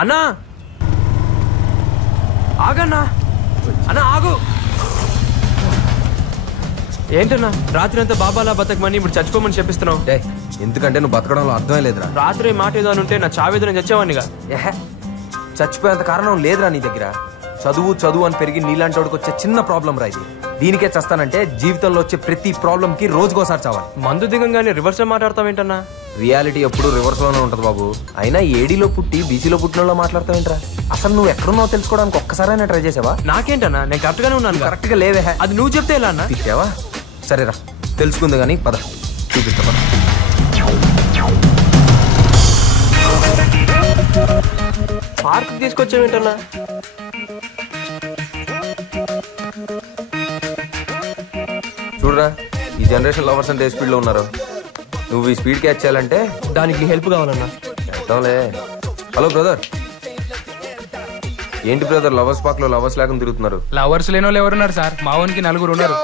అన్నా ఆగన్నా, అన్నా ఆగు. ఏంటన్నా రాత్రి అంతా బాబాలా బతకమని ఇప్పుడు చచ్చిపోమని చెప్పిస్తున్నావు? ఎందుకంటే నువ్వు బతకడంలో అర్థమే లేదురా. రాత్రి మాట ఏదో అని ఉంటే నా చావేదో నేను చచ్చేవాడినిగా. చచ్చిపోయేంత కారణం లేదురా నీ దగ్గర. చదువు అని పెరిగి నీలాంటి వాడికి వచ్చే చిన్న ప్రాబ్లం రా ఇది. దీనికే చస్తానంటే జీవితంలో వచ్చే ప్రతి ప్రాబ్లం కి రోజుకోసారి చావాలి. మందు దిగంగానే రివర్స్ మాట్లాడతావేంటన్నా? రియాలిటీ ఎప్పుడు రివర్స్ లోనే ఉంటది బాబు. అయినా ఏడీలో పుట్టి బీసీలో పుట్టినలో మాట్లాడతావేంట్రా? అసలు నువ్వు ఎక్కడున్నావు తెలుసుకోవడానికి ఒక్కసారైనా ట్రై చేసావా? నాకేంటన్నా, నేను కరెక్ట్ గానే ఉన్నాను. కరెక్ట్ గా లేవే. అది నువ్వు చెప్తే ఎలా అన్నా? తిట్టావా? సరేరా తెలుసుకుంది కానీ పద చూపిస్తా. పద. పార్క్ తీసుకొచ్చావేంటన్నా? చూడరా, ఈ జనరేషన్ లవర్స్ అంటే ఏ స్పీడ్ లో ఉన్నారు. నువ్వు ఈ స్పీడ్ క్యాచ్ చేయాలంటే దానికి హెల్ప్ కావాలన్నా. చేద్దాంలే. Hello brother. ఏంటి బ్రదర్ లవర్స్ పార్క్ లో లవర్స్ లేకుండా తిరుగుతున్నారు? లవర్స్ లేని వాళ్ళు ఎవరున్నారు సార్? మా వానికి 4 ఉన్నారు.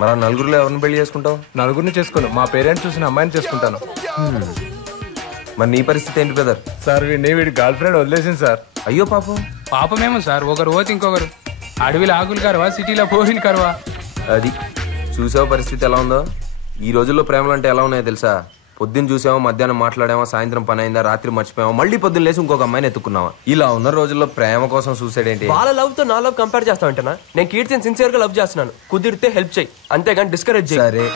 మరి ఆ 4లో ఎవరిని పెళ్లి చేసుకుంటావు? 4 చేసుకోను, మా పేరెంట్స్ చూసిన అమ్మాయిని చేసుకుంటాను. మరి నీ పరిస్థితి ఏంటి బ్రదర్? సార్ వీడి గర్ల్ ఫ్రెండ్ వదిలేసింది సార్. అయ్యో పాపం. పాపమేమో సార్, ఒకరు పోతే ఇంకొకరు. అడవిలో ఆకులు కరవా, సిటీలో పోయిన కరవా. అది చూసావు పరిస్థితి ఎలా ఉందో. ఈ రోజుల్లో ప్రేమలు అంటే ఎలా ఉన్నాయో తెలుసా? పొద్దున్న చూసామో, మధ్యాహ్నం మాట్లాడామో, సాయంత్రం పని అయిందా, రాత్రి మర్చిపోయామో, మళ్ళీ పొద్దున్న లేసి ఇంకొక అమ్మాయిని ఎత్తుకున్నావా. ఇలా ఉన్న రోజుల్లో ప్రేమ కోసం సూసైడ్ ఏంటి? వాళ్ళ లవ్ తో నా లవ్ కంపేర్ చేస్తావంటనా? నేను కీర్తిని సిన్సియర్ గా లవ్ చేస్తున్నాను. కుదిరితే హెల్ప్ చేయి, అంతేగాని డిస్కరేజ్ చేయి. సరే,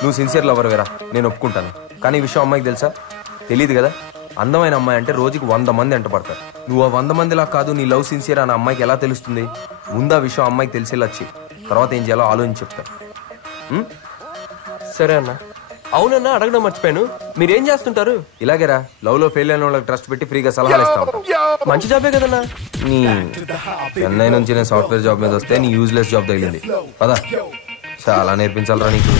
నువ్వు సిన్సియర్ లవర్ వేరా, నేను ఒప్పుకుంటాను. కానీ ఈ విషయం అమ్మాయికి తెలుసా? తెలియదు కదా. అందమైన అమ్మాయి అంటే రోజుకి 100 మంది ఎంట పడతారు. నువ్వు ఆ 100 మందిలా కాదు, నీ లవ్ సిన్సియర్ అన్న అమ్మాయికి ఎలా తెలుస్తుంది? ముందు ఆ విషయం అమ్మాయికి తెలిసేలా వచ్చి తర్వాత ఏం చేయాలో ఆలోచించి చెప్తాను. సరే అన్న. అవునన్నా, అడగడం మర్చిపోయాను, మీరేం చేస్తుంటారు? ఇలాగేరా, లవ్ లో ఫెయిల్ అయిన వాళ్ళకి ట్రస్ట్ పెట్టి ఫ్రీగా సలహాలు ఇస్తావు. మంచి జాబే కదన్నా. చెన్నై నుంచి నేను సాఫ్ట్వేర్ జాబ్ మీద వస్తే నీ యూజ్లెస్ జాబ్ తగిలింది. పదా, చాలా నేర్పించాలరా నీకు.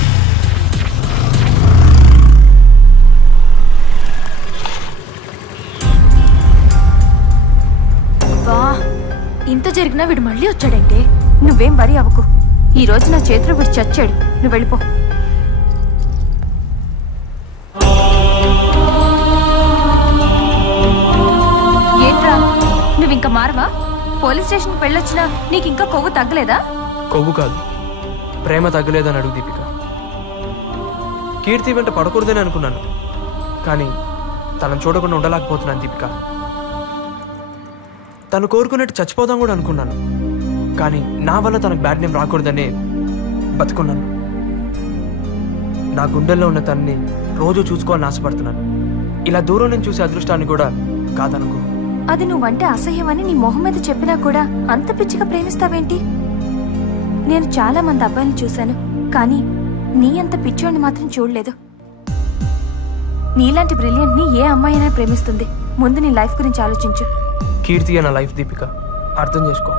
ఇంత జరిగినా వీడు మళ్ళీ వచ్చాడంటే. నువ్వేం వరి అవ్వకు, ఈ రోజు నా చేతిలో వీడు చచ్చాడు. నువ్వు వెళ్ళిపో. ఏంట్రా, నువ్వు ఇంకా మారవా? పోలీస్ స్టేషన్కి వెళ్ళొచ్చినా నీకు ఇంకా కొవ్వు తగ్గలేదా? కొవ్వు కాదు, ప్రేమ తగ్గలేదని అడుగు దీపిక. కీర్తి వెంట పడకూడదని అనుకున్నాను, కానీ తనను చూడకుండా ఉండలేకపోతున్నాను దీపిక. తను కోరుకున్నట్టు చచ్చిపోదాం కూడా అనుకున్నాను, కానీ నా వల్ల తనకు బ్యాడ్ నేమ్ రాకూడదనే బతుకున్నాను. నా గుండెల్లో ఉన్న తనని రోజు చూసుకోవాలని ఆశపడుతున్నాను. ఇలా దూరం నుంచి చూసే అదృష్టాన్ని కూడా కాదనుకో. అది నువ్వంటే అసహ్యమని నీ మొహం మీద చెప్పినా కూడా అంత పిచ్చిగా ప్రేమిస్తావేంటి? నేను చాలా మంది అబ్బాయిని చూశాను, కానీ నీ అంత పిచ్చోడిని మాత్రం చూడలేదు. నీలాంటి బ్రిలియంట్ ని ఏ అమ్మాయి అయినా ప్రేమిస్తుంది. ముందు నీ లైఫ్ గురించి ఆలోచించు. కీర్తి అన్న లైఫ్ దీపిక, అర్థం చేసుకో.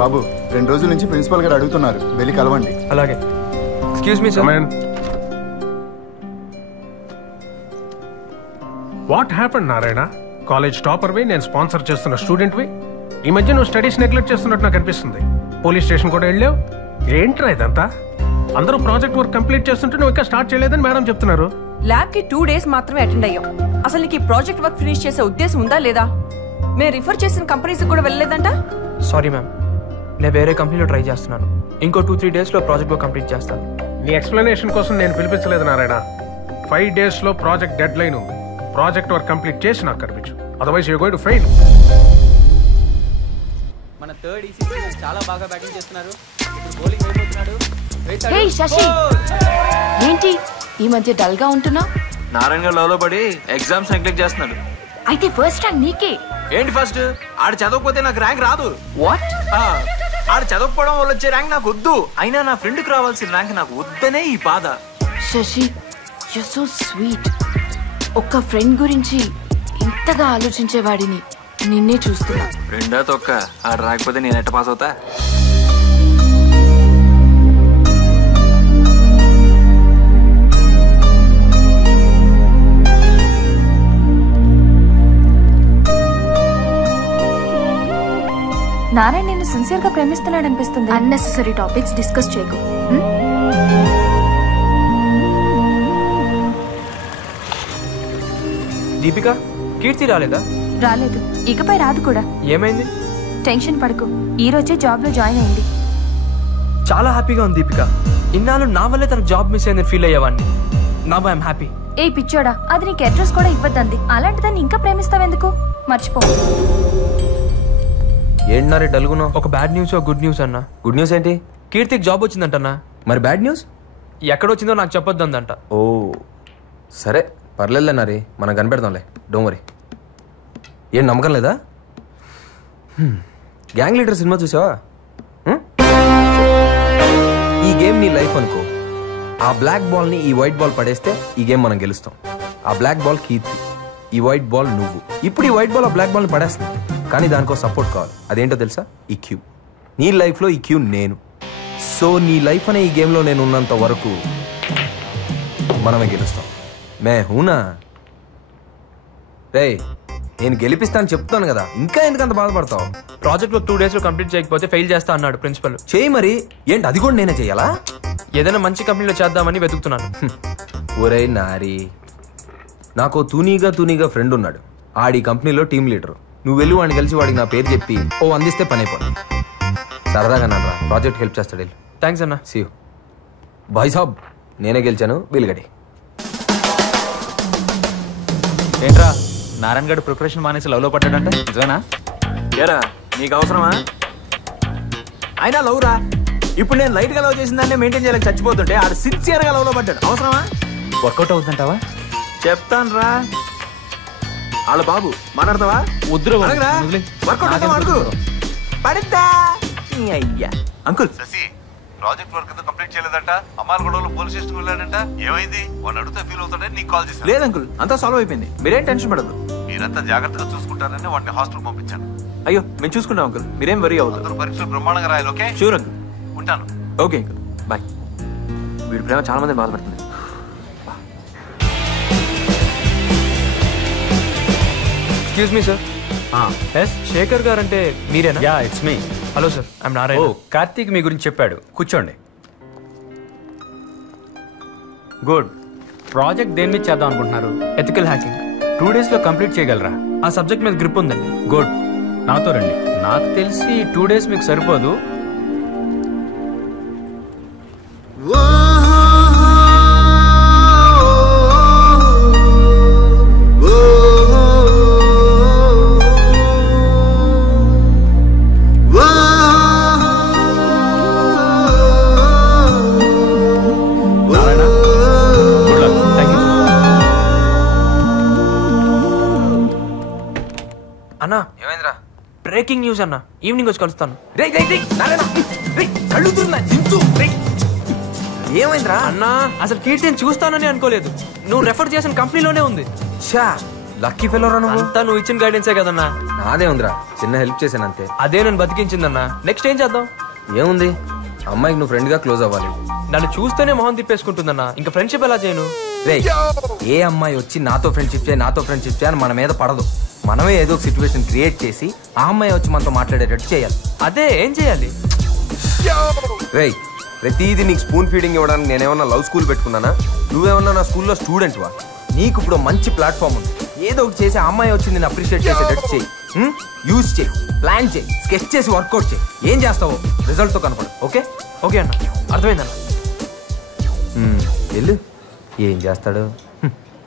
బాబు, 2 రోజుల నుంచి ప్రిన్సిపల్ గారు అడుగుతున్నారు, వెళ్ళి కలవండి. అలాగే. Excuse me sir. What happened Narayana? College టాపర్వి, నేను స్పాన్సర్ చేస్తున్న స్టూడెంట్వి. ఈ మధ్య నువ్వు స్టడీస్ నెగ్లెక్ట్ చేస్తున్నట్టు నాకు అనిపిస్తుంది. పోలీస్ స్టేషన్ కూడా వెళ్ళావు. ఏంట్రా ఇదంతా? అందరూ ప్రాజెక్ట్ వర్క్ కంప్లీట్ చేస్తుంటే నువ్వు ఇంకా స్టార్ట్ చేయలేదని మేడం చెప్తున్నారు. ల్యాబ్ కి 2 days మాత్రమే అటెండ్ అయ్యాం. అసలు నీకు ఈ ప్రాజెక్ట్ వర్క్ ఫినిష్ చేసే ఉద్దేశం ఉందా లేదా? మేము రిఫర్ చేసిన కంపెనీస్ కూడా వెళ్ళలేదంట. సారీ మ్యామ్, నేను వేరే కంపెనీలో ట్రై చేస్తున్నాను. ఇంకో 2-3 days లో ప్రాజెక్ట్ వర్క్ కంప్లీట్ చేస్తాను. నీ ఎక్స్ప్లెనేషన్ కోసం నేను పిలిపించలేదు నారాయణ. 5 days లో ప్రాజెక్ట్ డెడ్ లైన్ ఉంది. ప్రాజెక్ట్ వర్క్ కంప్లీట్ చేసి నాకు కనిపించు, otherwise you going to fail. మన థర్డ్ ఈసీ చాలా బాగా బ్యాటింగ్ చేస్తున్నారు. ఇప్పుడు బౌలింగ్ అయిపోతున్నాడు. హే శశి, ఏంటి ఈ మధ్య డల్ గా ఉంటున్నా? నారాయణ గారు లవ్ లో పడి ఎగ్జామ్స్ నెగ్లెక్ట్ చేస్తున్నాడు. అయితే ఫస్ట్ ర్యాంక్ నీకే. ఏంటి ఫస్ట్? ఆడు చదవకపోతే నాకు ర్యాంక్ రాదు. వాట్? ఆడు చదవకపోవడం వల్ల వచ్చే ర్యాంక్ నాకు వద్దు. అయినా నా ఫ్రెండ్కి రావాల్సిన ర్యాంక్ నాకు వద్దనే ఈ బాధ. Shashi, you so sweet. ఒక్క ఫ్రెండ్ గురించి ఇంతగా ఆలోచించేవాడిని నిన్నే చూస్తున్నా. ఫ్రెండా తొక్క, ఆడు రాకపోతే నేను ఎట్ట పాస్ అవుతా? నారాయణ నిన్ను సిన్సియర్ గా ప్రేమిస్తున్నాడు అనిపిస్తుంది. అన్నెసెసరీ టాపిక్స్ డిస్కస్ చేయకు. దీపిక, కీర్తి రాలేదా? రాలేదు, ఇకపై రాదు కూడా. ఏమైంది? టెన్షన్ పడకు, ఈ రోజే జాబ్ లో జాయిన్ అయింది. చాలా హ్యాపీగా ఉంది దీపిక. ఇన్నాళ్ళు నా వల్లే తనకు జాబ్ మిస్ అయిందని ఫీల్ అయ్యేవాడిని. Now I'm happy. ఏ పిచ్చోడా, అది నీకు అడ్రస్ కూడా ఇవ్వద్దంది. అలాంటి దాన్ని ఇంకా ప్రేమిస్తావెందుకు? మర్చిపో. ఏంటన్నారే డల్గునో? ఒక బ్యాడ్ న్యూస్, ఒక గుడ్ న్యూస్ అన్న. గుడ్ న్యూస్ ఏంటి? కీర్తికి జాబ్ వచ్చిందంటన్నా. మరి బ్యాడ్ న్యూస్? ఎక్కడొచ్చిందో నాకు చెప్పొద్దందంట. ఓ సరే పర్లేదులేనారి, మనం కనిపెడదాంలే, డోంట్ వరీ. ఏం నమ్మకం లేదా? గ్యాంగ్ లీడర్ సినిమా చూసావా? ఈ గేమ్ నీ లైఫ్ అనుకో. ఆ బ్లాక్ బాల్ ని ఈ వైట్ బాల్ పడేస్తే ఈ గేమ్ మనం గెలుస్తాం. ఆ బ్లాక్ బాల్ కీర్తి, ఈ వైట్ బాల్ నువ్వు. ఇప్పుడు ఈ వైట్ బాల్ ఆ బ్లాక్ బాల్ ని పడేస్తుంది, కానీ దానికో సపోర్ట్ కావాలి. అదేంటో తెలుసా? ఈ క్యూ. నీ లైఫ్ లో ఈ క్యూ నేను. సో నీ లైఫ్ అనే ఈ గేమ్ లో నేను ఉన్నంత వరకు మనమే గెలుస్తాం. మే హూనా రే, నేను గెలిపిస్తాను చెప్తాను కదా, ఇంకా ఎందుకంత బాధపడతావు? ప్రాజెక్ట్ లో 2 days లో కంప్లీట్ చేయకపోతే ఫెయిల్ చేస్తా అన్నాడు ప్రిన్సిపల్. చేయి మరి. ఏంటి అది కూడా నేనే చెయ్యాలా? ఏదైనా మంచి కంపెనీలో చేద్దామని వెతుకుతున్నాను. ఒరే నారి, నాకు తూనీగా ఫ్రెండ్ ఉన్నాడు. ఆడి కంపెనీలో టీమ్ లీడర్. నువ్వు వెళ్ళి వాడిని కలిసి వాడికి నా పేరు చెప్పి అందిస్తే పని అయిపోయింది. సరదాగా నారా, ప్రాజెక్ట్ హెల్ప్ చేస్తాడు. థ్యాంక్స్ అన్న. See you. భాయ్ సాబ్, నేనే గెలిచాను, వీలుగడి. ఏంట్రా నారాయణ గడు ప్రిపరేషన్ మానేసి లవ్ లో పడ్డాడంట, నిజమేనా? ఏరా నీకు అవసరమా? అయినా లవ్ రా. ఇప్పుడు నేను లైట్ గా లవ్ చేసిన దాన్ని మెయింటైన్ చేయలేక చచ్చిపోతుంటే ఆడు సిన్సియర్ గా లవ్ లో పడ్డాడు. అవసరమా? వర్కౌట్ అవుతుంటావా? చెప్తాను రా. వాళ్ళ బాబు మాట్లాడతావా? వద్దురా వర్కౌట్ అవుతావా? అడుగు పడిద్దా అయ్యా. Uncle Shashi project work complete చేయలేదంట, అమ్మాయిల గొడవలో పోలీస్ స్టేషన్ వెళ్ళాడంట. ఏమైంది? వాడిని అడిగితే ఫీల్ అవుతాడని నీకు కాల్ చేశాను. లేదు అంకుల్, అంతా సాల్వ్ అయిపోయింది. మీరేం టెన్షన్ పడదు. మీరంతా జాగ్రత్తగా చూసుకుంటారని వాడిని హాస్టల్ పంపించాను. అయ్యో మేము చూసుకుంటాం అంకుల్, మీరేం వరీ అవుతారు. అందరూ పరీక్షలు బ్రహ్మాండంగా రాయాలి. ఓకే? Sure uncle. ఉంటాను. Okay uncle, bye. వీడి ప్రేమ చాలా మంది బాధపడుతుంది. Excuse me sir. Yes Shekhar garu అంటే మీరేనా? Yeah, it's me. Hello sir, I'm Narayana. ఓ, కార్తీక్ మీ గురించి చెప్పాడు. కూర్చోండి. గుడ్. ప్రాజెక్ట్ దేని మీద చేద్దాం అనుకుంటున్నారు? Ethical hacking. 2 days లో కంప్లీట్ చేయగలరా? ఆ సబ్జెక్ట్ మీద గ్రిప్ ఉందండి. గుడ్, నాతో రండి. నాకు తెలిసి 2 days మీకు సరిపోదు. అన్నా, ఏమైందిరా? బ్రేకింగ్ న్యూస్ అన్న. ఈవినింగ్ వచ్చి కలుస్తాను. ఏమైందిరా? అన్నా, అసలు కీర్తిని చూస్తానని అనుకోలేదు. నువ్వు రెఫర్ చేసిన కంపెనీలోనే ఉంది. షా, లక్కీ ఫెలోరా నువ్వు. అంతా నువ్వు ఇచ్చిన గైడెన్సే కదన్నా. నాదే ఉందిరా, చిన్న హెల్ప్ చేశాను అంతే. అదే నేను బతికించిందన్నా. నెక్స్ట్ ఏం చేద్దాం? ఏముంది, అమ్మాయికి నువ్వు ఫ్రెండ్ గా క్లోజ్ అవ్వాలి. నన్ను చూస్తేనే మొహం తిప్పేసుకుంటుందన్నా. ఇంకా ఫ్రెండ్షిప్ ఎలా చేయను? రే, ఏ అమ్మాయి వచ్చి నాతో ఫ్రెండ్షిప్ చేయి అని మన మీద పడదు. మనమే ఏదో ఒక సిచ్యువేషన్ క్రియేట్ చేసి ఆ అమ్మాయి వచ్చి మనతో మాట్లాడేటట్టు చేయాలి. అదే ఏం చేయాలి? రేయ్, ప్రతిదీ నీకు స్పూన్ ఫీడింగ్ ఇవ్వడానికి నేనేమన్నా లవ్ స్కూల్ పెట్టుకున్నానా? నువ్వేమన్నా నా స్కూల్లో స్టూడెంట్ వా? నీకు ఇప్పుడు మంచి ప్లాట్ఫామ్ ఉంది. ఏదో ఒకటి చేసి ఆ అమ్మాయి వచ్చి నేను అప్రిషియేట్ చేసేటట్టు చేయి. యూజ్ చేయి, ప్లాన్ చేయి, స్కెచ్ చేసి వర్కౌట్ చేయి. ఏం చేస్తావో రిజల్ట్తో కనపడు. ఓకే? ఓకే అన్న, అర్థమైందన్న. వెళ్ళు. ఏం చేస్తాడు?